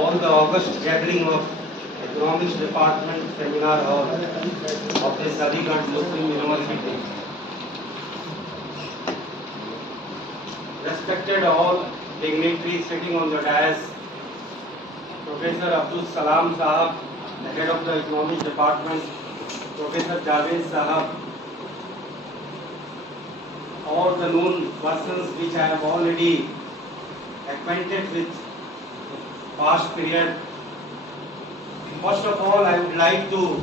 all the August gathering of Economics Department Seminar Hall of this Aligarh Muslim University. Respected all dignitaries sitting on the dais, Professor Abdul Salam Sahab, the head of the Economics Department, Professor Javed Sahab, all the known persons which I have already acquainted with past period. First of all, I would like to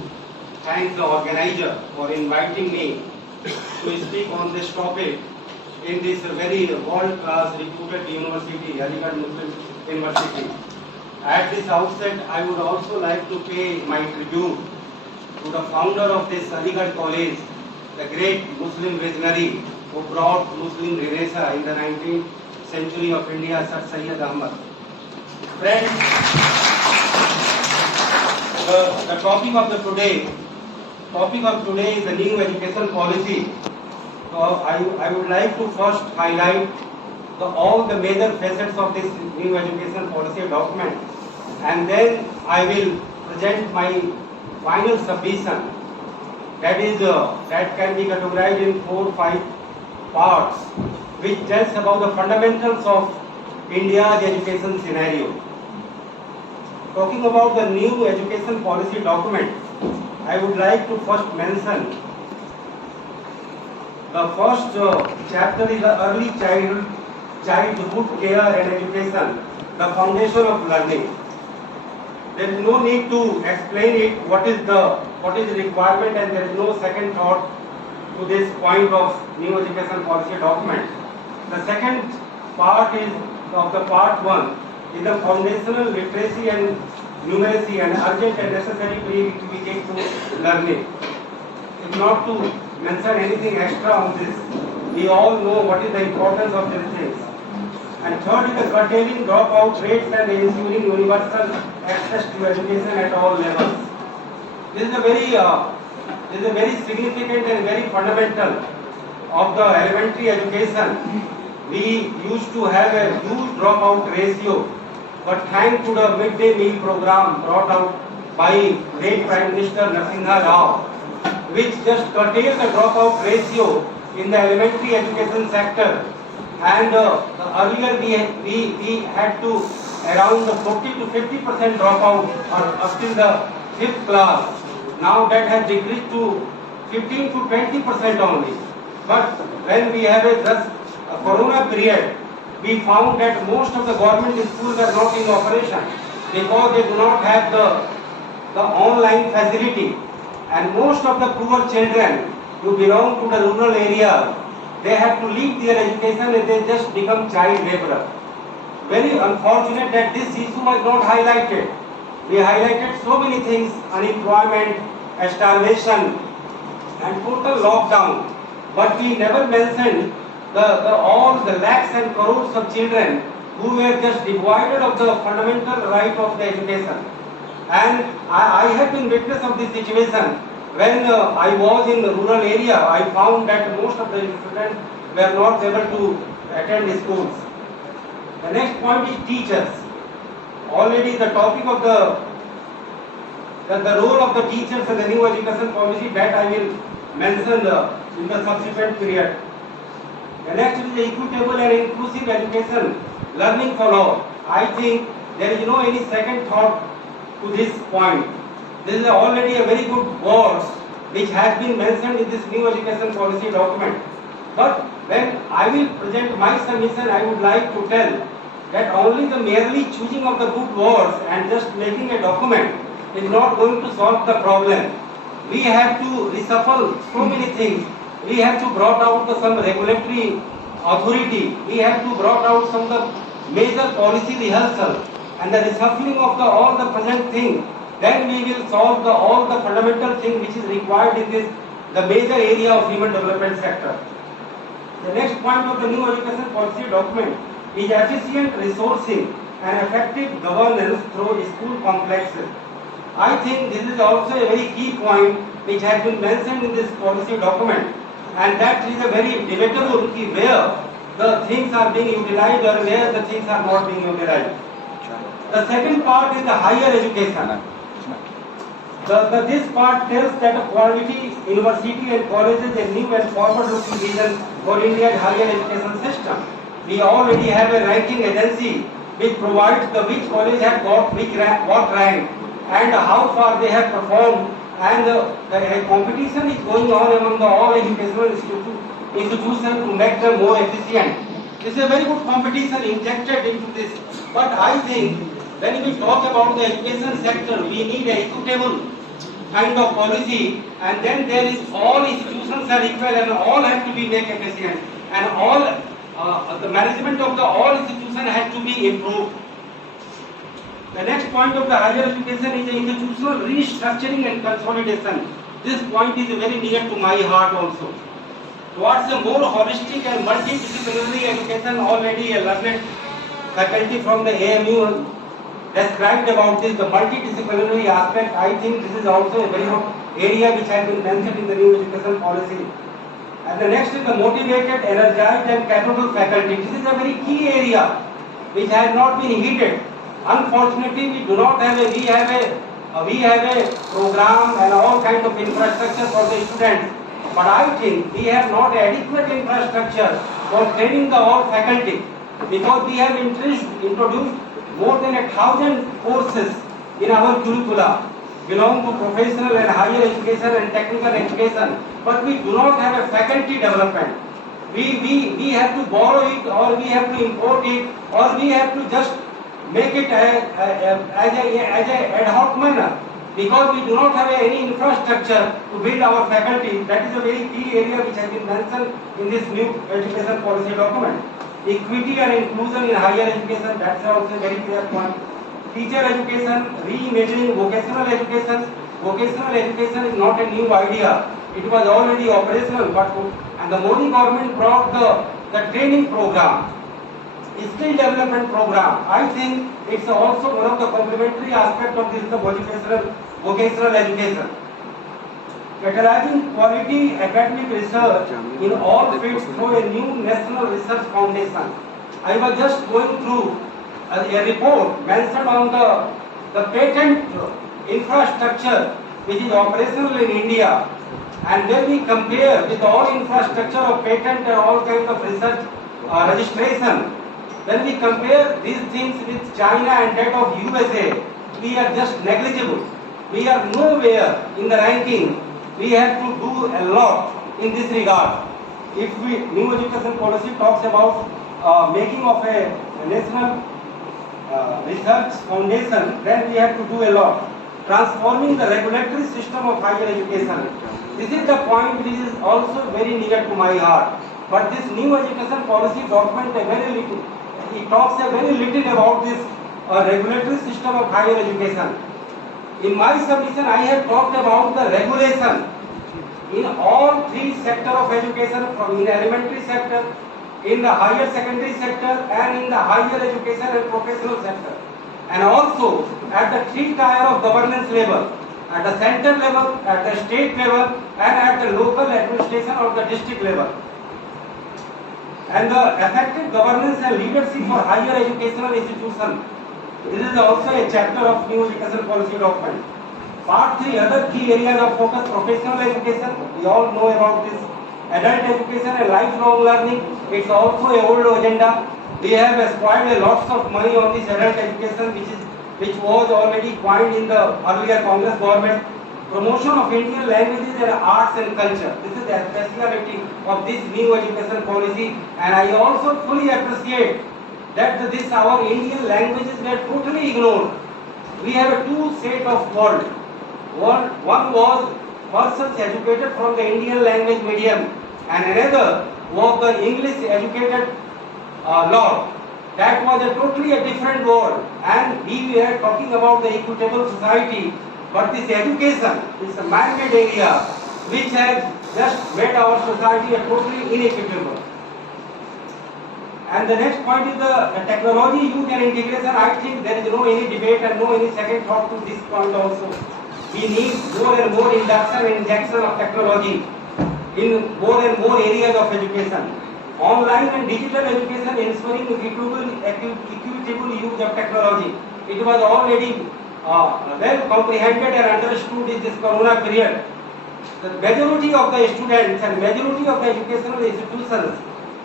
thank the organizer for inviting me to speak on this topic in this very world-class reputed university, Aligarh Muslim University. At this outset, I would also like to pay my tribute to the founder of this Aligarh College, the great Muslim visionary who brought Muslim Renaissance in the 19th century of India, Sir Syed Ahmad. Friends, the topic of today is the new education policy. So I would like to first highlight all the major facets of this new education policy document, and then I will present my final submission. That is, that can be categorized in 4 or 5 parts, which tells about the fundamentals of India's education scenario. Talking about the new education policy document, I would like to first mention the first chapter is the early childhood care and education, the foundation of learning. There is no need to explain it what is the requirement, and there is no second thought to this point of new education policy document. The second part is of the part 1 is the foundational literacy and numeracy and urgent and necessary prerequisite to learning. If not to mention anything extra on this, we all know what is the importance of these things. And third is the curtailing dropout rates and ensuring universal access to education at all levels. This is a very significant and very fundamental of the elementary education. We used to have a huge dropout ratio, but thanks to the midday meal program brought out by late Prime Minister Narasimha Rao, which just curtailed the dropout ratio in the elementary education sector. And earlier we had to around the 40 to 50% dropout up till the 5th class. Now that has decreased to 15 to 20% only. But when we have a corona period, we found that most of the government schools are not in operation because they do not have the online facility, and most of the poor children who belong to the rural area, they have to leave their education and they just become child laborer. Very unfortunate that this issue was not highlighted. We highlighted so many things: unemployment, starvation, and total lockdown, but we never mentioned all the lakhs and crores of children who were just deprived of the fundamental right of the education. And I have been witness of this situation. When I was in the rural area, I found that most of the students were not able to attend schools. The next point is teachers. Already the topic of the role of the teachers in the new education policy, that I will mention in the subsequent period. The next is the equitable and inclusive education, learning for all. I think there is no any second thought to this point. This is already a very good word which has been mentioned in this new education policy document. But when I will present my submission, I would like to tell that only the merely choosing of the good words and just making a document is not going to solve the problem. We have to reshuffle so many things. We have to brought out some regulatory authority. We have to brought out some of the major policy rehearsal and the reshuffling of all the present things. Then we will solve all the fundamental thing which is required in the major area of human development sector. The next point of the new education policy document is efficient resourcing and effective governance through school complexes. I think this is also a very key point which has been mentioned in this policy document, and that is a very debatable where the things are being utilized or where the things are not being utilized. The second part is the higher education. This part tells that a quality university and colleges a new and forward-looking vision for India's higher education system. We already have a ranking agency which provides the which college has got what rank and how far they have performed, and the competition is going on among the all educational institutions to make them more efficient. This is a very good competition injected into this. But I think when we talk about the education sector, we need a equitable kind of policy, and then there is all institutions are equal and all have to be made efficient, and all the management of the all institutions has to be improved. The next point of the higher education is the institutional restructuring and consolidation. This point is very near to my heart also. Towards a more holistic and multidisciplinary education, already a learned faculty from the AMU described about this, the multidisciplinary aspect. I think this is also a very good area which has been mentioned in the new education policy. And the next is the motivated, energized and capable faculty. This is a very key area which has not been heeded. Unfortunately, we do not have we have a program and all kinds of infrastructure for the students. But I think we have not adequate infrastructure for training the all faculty, because we have introduced more than 1,000 courses in our curricula belong to professional and higher education and technical education, but we do not have a faculty development. We have to borrow it, or we have to import it, or we have to just make it as a ad hoc manner, because we do not have any infrastructure to build our faculty. That is a very key area which has been mentioned in this new education policy document. Equity and inclusion in higher education, that's also a very clear point. Teacher education, reimagining vocational education. Vocational education is not a new idea. It was already operational, and the Modi government brought the training program, skill development program. I think it's also one of the complementary aspects of this, the vocational education. Catalyzing quality academic research in all fields through a new national research foundation. I was just going through a report mentioned on the patent infrastructure which is operational in India, and when we compare with all infrastructure of patent and all kinds of research registration, when we compare these things with China and that of USA, we are just negligible. We are nowhere in the ranking. We have to do a lot in this regard. If new education policy talks about making of a national research foundation, then we have to do a lot. Transforming the regulatory system of higher education. This is the point which is also very near to my heart. But this new education policy document it talks a very little about this regulatory system of higher education. In my submission, I have talked about the regulation in all three sectors of education, from in elementary sector, in the higher secondary sector, and in the higher education and professional sector, and also at the three tier of governance level, at the center level, at the state level, and at the local administration or the district level. And the effective governance and leadership for higher educational institutions. This is also a chapter of new education policy document. Part 3, other key areas of focus: professional education. We all know about this. Adult education and lifelong learning. It's also a old agenda. We have spoiled a lots of money on this adult education, which was already coined in the earlier Congress government. Promotion of Indian languages and arts and culture. This is the speciality of this new education policy, and I also fully appreciate that this our Indian languages were totally ignored. We have a two set of world. One was persons educated from the Indian language medium, and another was the English educated lot. That was totally a different world, and we were talking about the equitable society. But this education is a man-made area which has just made our society totally inequitable. And the next point is the technology, youth and integration. I think there is no any debate and no any second thought to this point also. We need more and more induction and injection of technology in more and more areas of education. Online and digital education ensuring equitable use of technology. it was already well comprehended and understood in this corona period. The majority of the students and majority of the educational institutions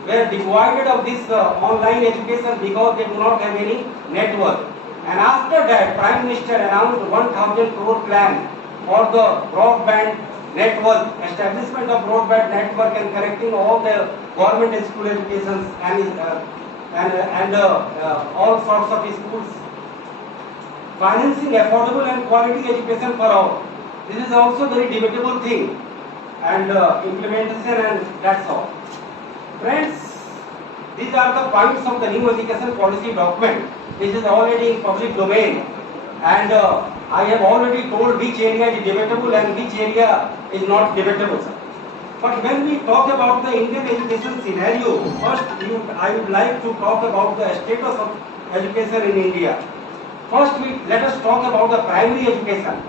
were devoid of this online education because they do not have any network. And after that, Prime Minister announced 1,000 crore plan for the broadband network, establishment of broadband network and correcting all the government school educations and all sorts of schools. Financing affordable and quality education for all. This is also very debatable thing and implementation, and that's all. Friends, these are the points of the new education policy document. This is already in public domain, and I have already told which area is debatable and which area is not debatable. But when we talk about the Indian education scenario, first I would like to talk about the status of education in India. First, let us talk about the primary education.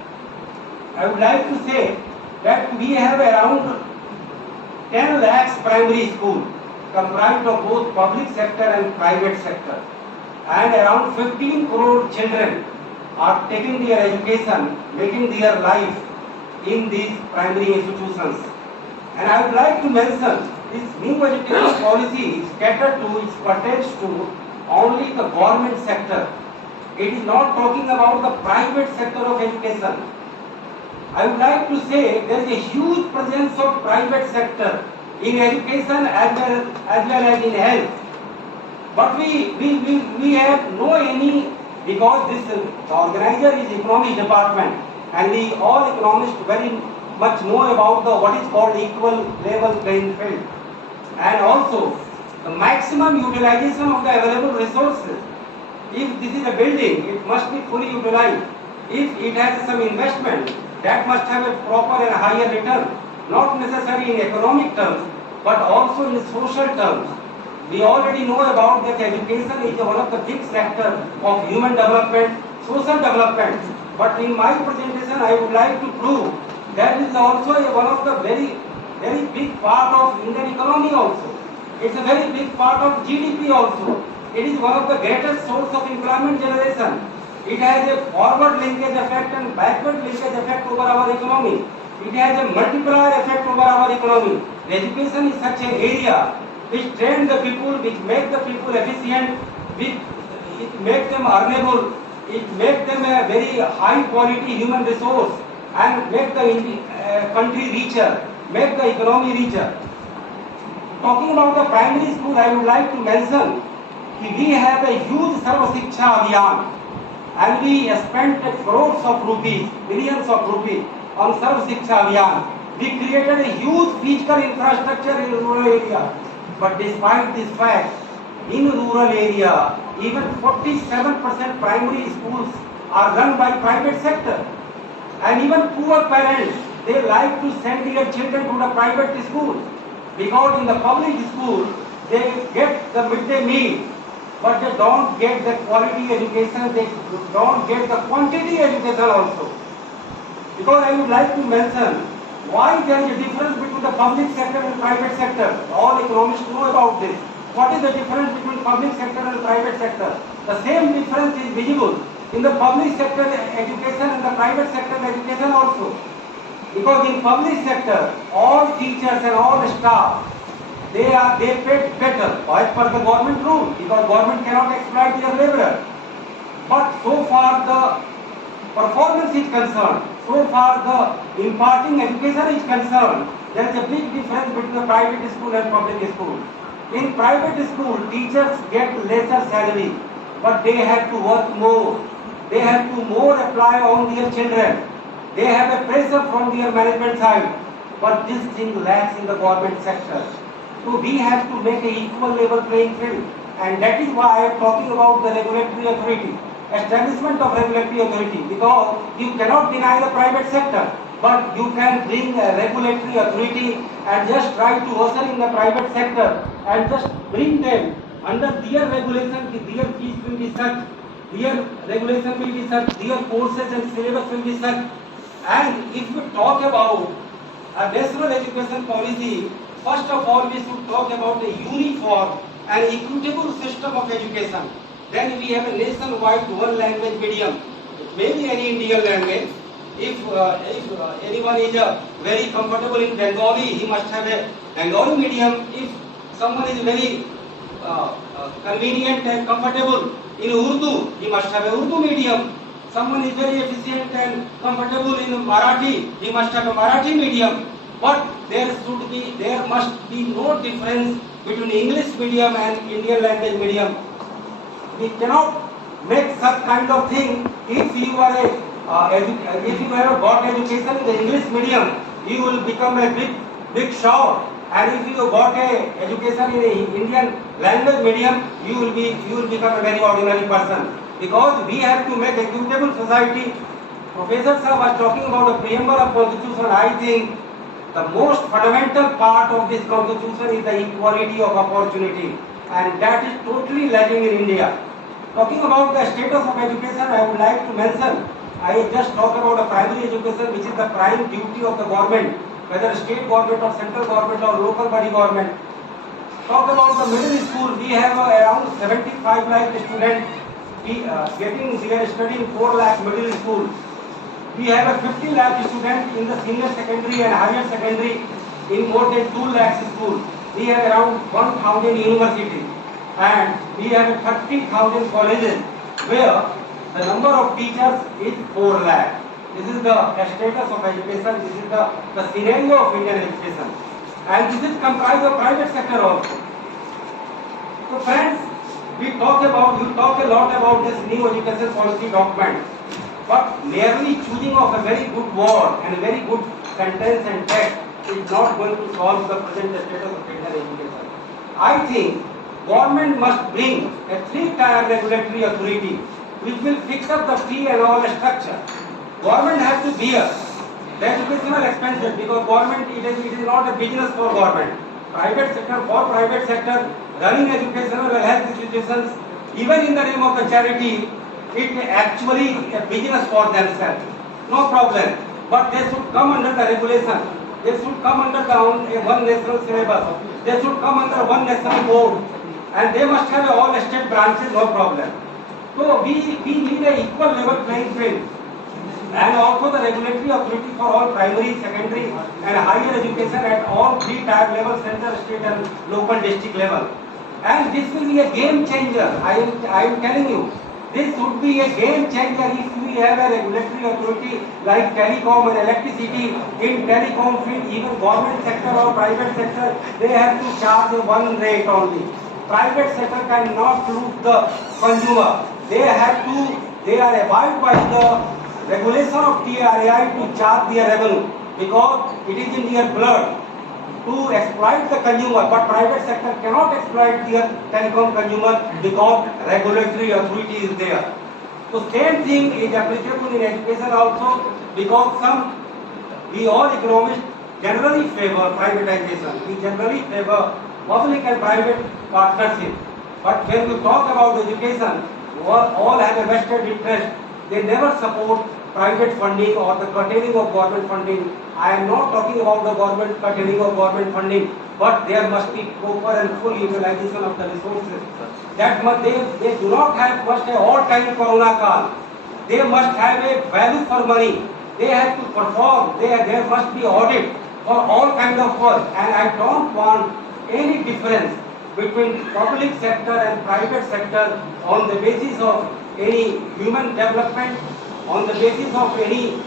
I would like to say that we have around 10 lakhs primary school comprised of both public sector and private sector, and around 15 crore children are taking their education, making their life in these primary institutions. And I would like to mention this new education policy is catered to, it pertains to only the government sector. It is not talking about the private sector of education. I would like to say there is a huge presence of private sector in education as well as in health. But we have no any, because this the organizer is economics department, and we all economists very much know about the what is called equal level playing field, and also the maximum utilization of the available resources. If this is a building, it must be fully utilized. If it has some investment, that must have a proper and higher return, not necessarily in economic terms, but also in social terms. We already know about that education is one of the big sectors of human development, social development. But in my presentation, I would like to prove that is also one of the very big part of Indian economy also. It's a very big part of GDP also. It is one of the greatest source of employment generation. It has a forward linkage effect and backward linkage effect over our economy. It has a multiplier effect over our economy. Education is such an area which train the people, which make the people efficient, which it make them earnable, it make them a very high quality human resource, and make the country richer, make the economy richer. Talking about the primary school, I would like to mention that we have a huge Sarva Shiksha Abhiyan, and we spent crores of rupees, billions of rupees on Sarva Shiksha Abhiyan. We created a huge physical infrastructure in rural area. But despite this fact, in rural area, even 47% primary schools are run by private sector. And even poor parents, they like to send their children to the private school, because in the public school, they get the midday meal, but they don't get the quality education, they don't get the quantity education also. Because I would like to mention why there is a difference between the public sector and private sector. All economists know about this. What is the difference between public sector and private sector? The same difference is visible in the public sector education and the private sector education also. Because in public sector, all teachers and all staff, they paid better as per the government rule, because government cannot exploit their laborer. But so far the performance is concerned, so far the imparting education is concerned, there is a big difference between the private school and public school. In private school, teachers get lesser salary, but they have to work more. They have to more apply on their children. They have a pressure from their management side. But this thing lacks in the government sector. So we have to make an equal level playing field. And that is why I am talking about the regulatory authority. Establishment of regulatory authority, because you cannot deny the private sector, but you can bring a regulatory authority and just try to usher in the private sector and just bring them under their regulation. Their fees will be such, their regulation will be such, their courses and syllabus will be such. And if we talk about a national education policy, first of all we should talk about a uniform and equitable system of education. Then we have a nationwide one language medium, maybe any Indian language. If anyone is very comfortable in Bengali, he must have a Bengali medium. If someone is very convenient and comfortable in Urdu, he must have a Urdu medium. Someone is very efficient and comfortable in Marathi, he must have a Marathi medium. But there must be no difference between English medium and Indian language medium. We cannot make such kind of thing. If you have got education in the English medium, you will become a big shot. And if you got a education in the Indian language medium, you will become a very ordinary person. Because we have to make equitable society. Professor Sir was talking about the preamble of Constitution. I think the most fundamental part of this Constitution is the equality of opportunity, and that is totally lacking in India. Talking about the status of education, I would like to mention, I just talked about the primary education, which is the prime duty of the government, whether state government or central government or local body government. Talk about the middle school, we have around 75 lakh students we are studying 4 lakh middle school. We have a 50 lakh students in the senior secondary and higher secondary in more than 2 lakhs school. We have around 1,000 universities and we have 30,000 colleges where the number of teachers is 4 lakh. This is the status of education. This is the scenario of Indian education, and this is comprised of private sector also. So friends, you talk a lot about this new education policy document, but merely choosing of a very good word and a very good sentence and text is not going to solve the present status of Indian education. I think government must bring a 3-tier regulatory authority which will fix up the fee and all structure. Government has to bear the educational expenses because government it is not a business for government. Private sector running educational and health institutions, even in the name of the charity, it actually a business for themselves. No problem. But they should come under the regulation. They should come under the one national syllabus. They should come under one national board. And they must have all state branches, no problem. So we need an equal level playing field. And also the regulatory authority for all primary, secondary and higher education at all 3-tier levels, central, state and local district level. And this will be a game changer. I am telling you, this would be a game changer if we have a regulatory authority like telecom and electricity. In telecom field, even government sector or private sector, they have to charge one rate only. Private sector cannot lose the consumer. They are abide by the regulation of TRAI to charge their revenue because it is in their blood to exploit the consumer, but private sector cannot exploit their telecom consumer because regulatory authority is there. So same thing is applicable in education also because we all economists generally favor privatization. We generally favor public and private partnership. But when we talk about education, all have a vested interest. They never support private funding or the curtailing of government funding. I am not talking about the government curtailing of government funding, but there must be proper and full utilization of the resources. They do not must have all-time corona call. They must have a value for money. They have to perform. There must be audit for all kind of work. And I don't want any difference between public sector and private sector on the basis of any human development, on the basis of any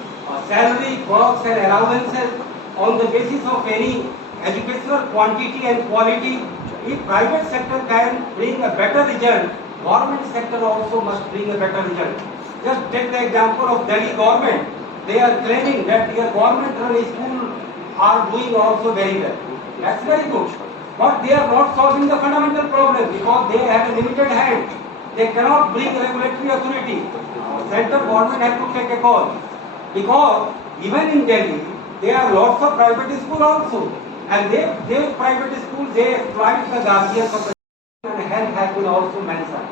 salary, perks and allowances, on the basis of any educational quantity and quality. If private sector can bring a better result, government sector also must bring a better result. Just take the example of Delhi government. They are claiming that their government run school are doing also very well. That's very good. But they are not solving the fundamental problem because they have a limited hand. They cannot bring regulatory authority. Central government has to take a call. Because even in Delhi, there are lots of private schools also. And they private schools, they exploit the guardians of the and health has been also mentioned.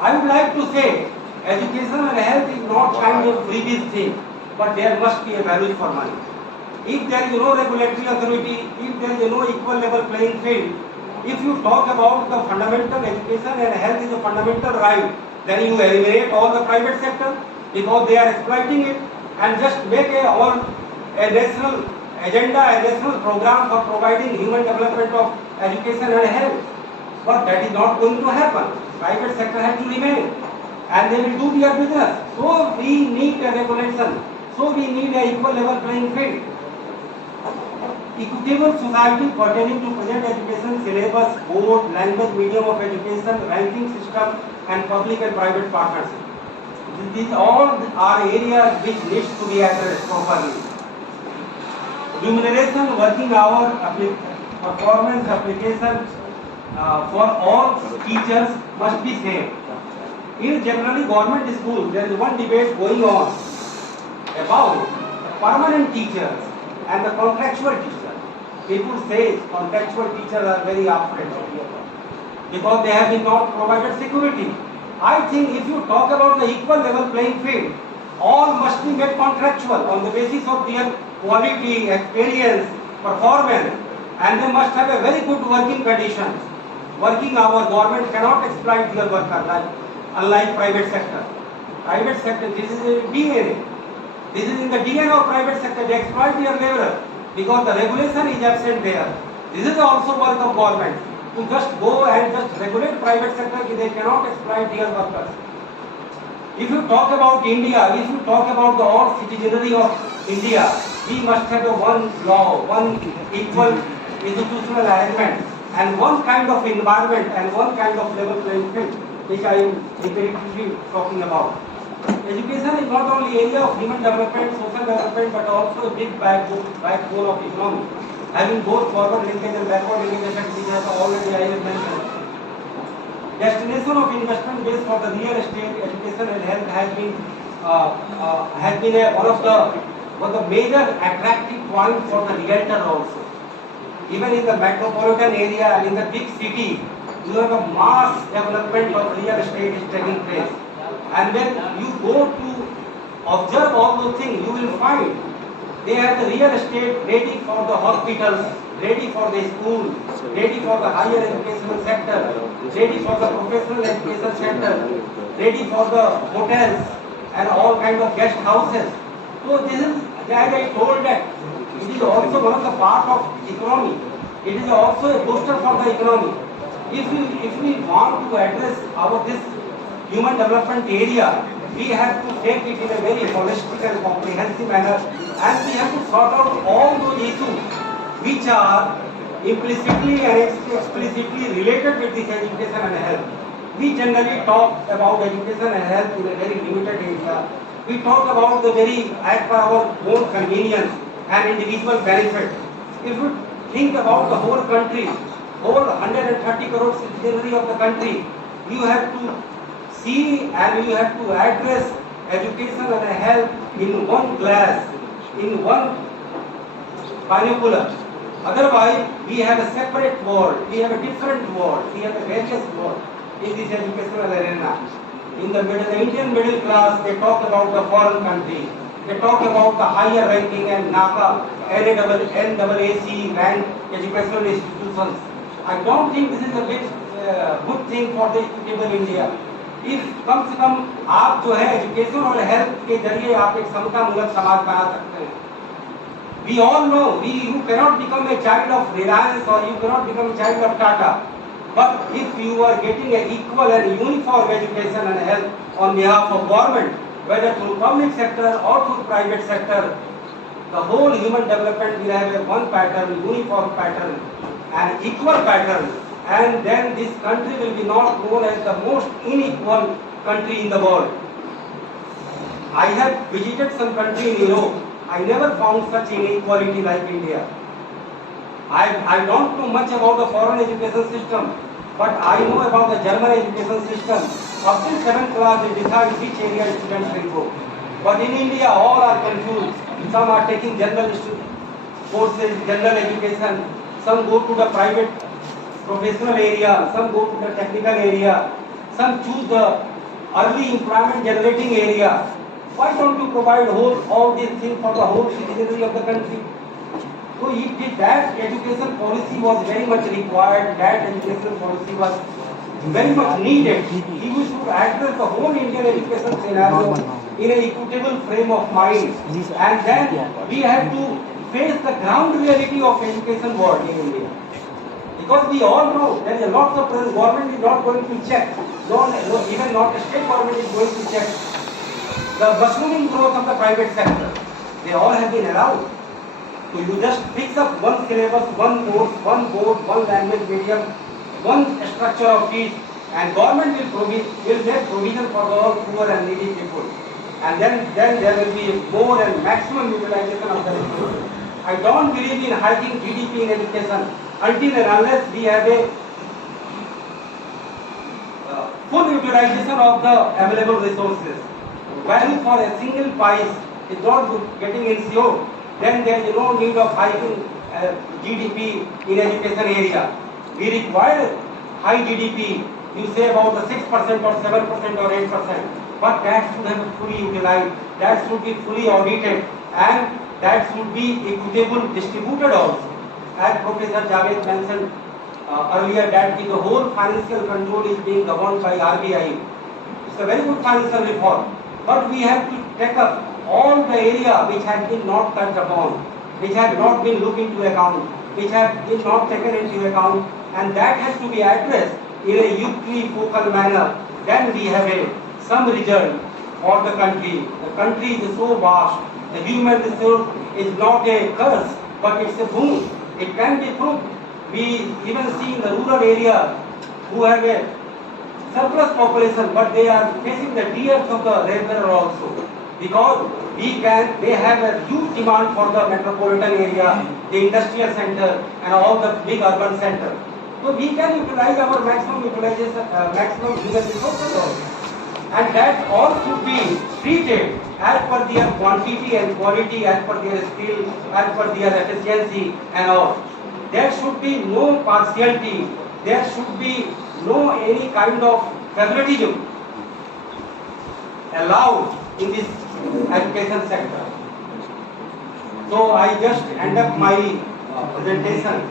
I would like to say, education and health is not kind of freebies thing, but there must be a value for money. If there is no regulatory authority, if there is no equal level playing field, If you talk about the fundamental education and health is a fundamental right, then you eliminate all the private sector because they are exploiting it, and just make a national agenda, a national program for providing human development of education and health. But that is not going to happen. Private sector has to remain, and they will do their business. So we need a regulation. So we need a equal level playing field. Equitable society pertaining to present education syllabus, board, language, medium of education, ranking system, and public and private partnership. These all are areas which needs to be addressed properly. Remuneration, working hour, performance application for all teachers must be same. In generally government schools, there is one debate going on about permanent teachers and the contractual teachers. People say contractual teachers are very afraid because they have been not provided security. I think if you talk about the equal level playing field, all must be made contractual on the basis of their quality, experience, performance, and they must have a very good working conditions. Working hours, government cannot exploit their workers unlike private sector. Private sector, this is a DNA. This is in the DNA of private sector. They exploit their labor because the regulation is absent there. This is also work of government to just go and just regulate private sector. They cannot exploit their workers. If you talk about India, if you talk about the all citizenry of India, we must have a one law, one equal institutional arrangement, and one kind of environment and one kind of level playing field, which I am empirically talking about. Education is not only area of human development, social development, but also a big backbone of economy, having both forward linkage and backward linkage effect, which has already I have mentioned. Destination of investment base for the real estate, education and health has been one of the major attractive points for the realtor also. Even in the metropolitan area and in the big city, you have a mass development of real estate is taking place. And when you go to observe all those things, you will find they have the real estate ready for the hospitals, ready for the school, ready for the higher educational sector, ready for the professional education sector, ready for the hotels and all kind of guest houses. So this is, as I told that, it is also one of the part of economy. It is also a booster for the economy. If we want to address this human development area, we have to take it in a very holistic and comprehensive manner, and we have to sort out all those issues which are implicitly and explicitly related with this education and health. We generally talk about education and health in a very limited area. We talk about the very as per our own convenience and individual benefit. If you think about the whole country, whole 130 crore citizenry of the country, you have to see and you have to address education and health in one glass, in one binocular. Otherwise, we have a separate world, we have a different world, we have a various world in this educational arena. In the Indian middle class, they talk about the foreign country, they talk about the higher ranking and NACA, NAAC ranked educational institutions. I don't think this is a big good thing for the equitable India. If कम से कम आप जो है education और health के जरिए आप एक समतामूलक समाज बना सकते हैं. We all know you cannot become a child of Reliance or you cannot become a child of Tata. But if you are getting an equal and uniform education and health on behalf of government, whether through public sector or through private sector, the whole human development will have a one pattern, uniform pattern, and equal pattern. And then this country will be not known as the most unequal country in the world. I have visited some country in Europe. I never found such inequality like India. I don't know much about the foreign education system, but I know about the German education system. Up till 7th class, they decide which area students will go. But in India, all are confused. Some are taking general courses, general education. Some go to the private professional area, some go to the technical area, some choose the early employment generating area. Why don't you provide all these things for the whole citizenry of the country? So if that education policy was very much required, that education policy was very much needed, he was to address the whole Indian education scenario in an equitable frame of mind. And then we have to face the ground reality of education world in India. Because we all know there is lots of government is not going to check, even not the state government is going to check the mushrooming growth of the private sector. They all have been allowed. So you just fix up one syllabus, one course, one board, one language medium, one structure of fees, and government will make provision for all poor and needy people. And then there will be more and maximum utilization of the resources. I don't believe in hiking GDP in education until and unless we have a full utilization of the available resources. Value for a single piece is not getting ensured, then there is no need of hiking GDP in education area. We require high GDP, you say about the 6% or 7% or 8%, but that should have fully utilized, that should be fully audited, and that should be equitable distributed also. As Professor Javed mentioned earlier, that the whole financial control is being governed by RBI. It's a very good financial reform, but we have to take up all the area which has been not touched upon, which has not been looked into account, which has been not taken into account, and that has to be addressed in a unifocal manner. Then we have some result for the country. The country is so vast. The human resource is not a curse, but it's a boon. It can be proved. We even see in the rural area who have a surplus population, but they are facing the tears of the laborer also, because they have a huge demand for the metropolitan area, the industrial center, and all the big urban center. So we can utilize our maximum utilization, maximum human resources also, and that all should be treated as per their quantity and quality, as per their skill, as per their efficiency and all. There should be no partiality. There should be no any kind of favoritism allowed in this education sector. So I just end up my presentation.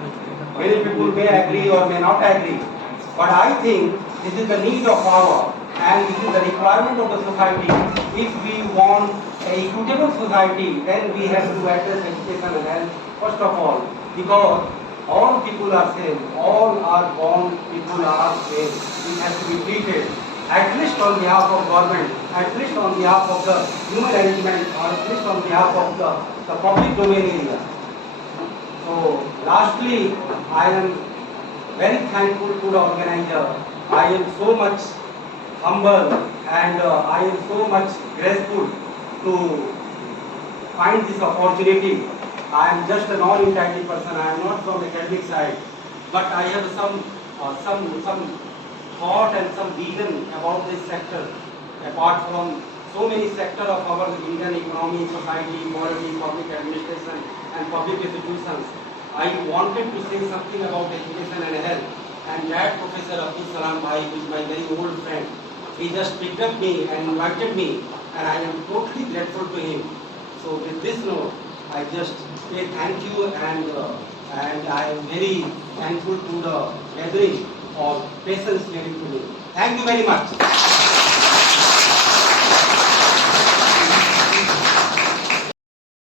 Many people may agree or may not agree, but I think this is the need of hour and this is the requirement of the society. If we want an equitable society, then we have to address education and health first of all, because all people are same, all are born, people are same. It has to be treated, at least on behalf of government, at least on behalf of the human arrangement, or at least on behalf of the public domain area. So lastly, I am very thankful to the organizer. I am so much humble and I am so much grateful to find this opportunity. I am just a non-entitled person. I am not from the academic side, but I have some thought and some vision about this sector. Apart from so many sectors of our Indian economy, society, polity, public administration, and public institutions, I wanted to say something about education and health. And that Professor Abdul Salam Bhai, who is my very old friend, he just picked up me and invited me, and I am totally grateful to him. So with this note, I just say thank you, and I am very thankful to the gathering of patients listening to me. Thank you very much.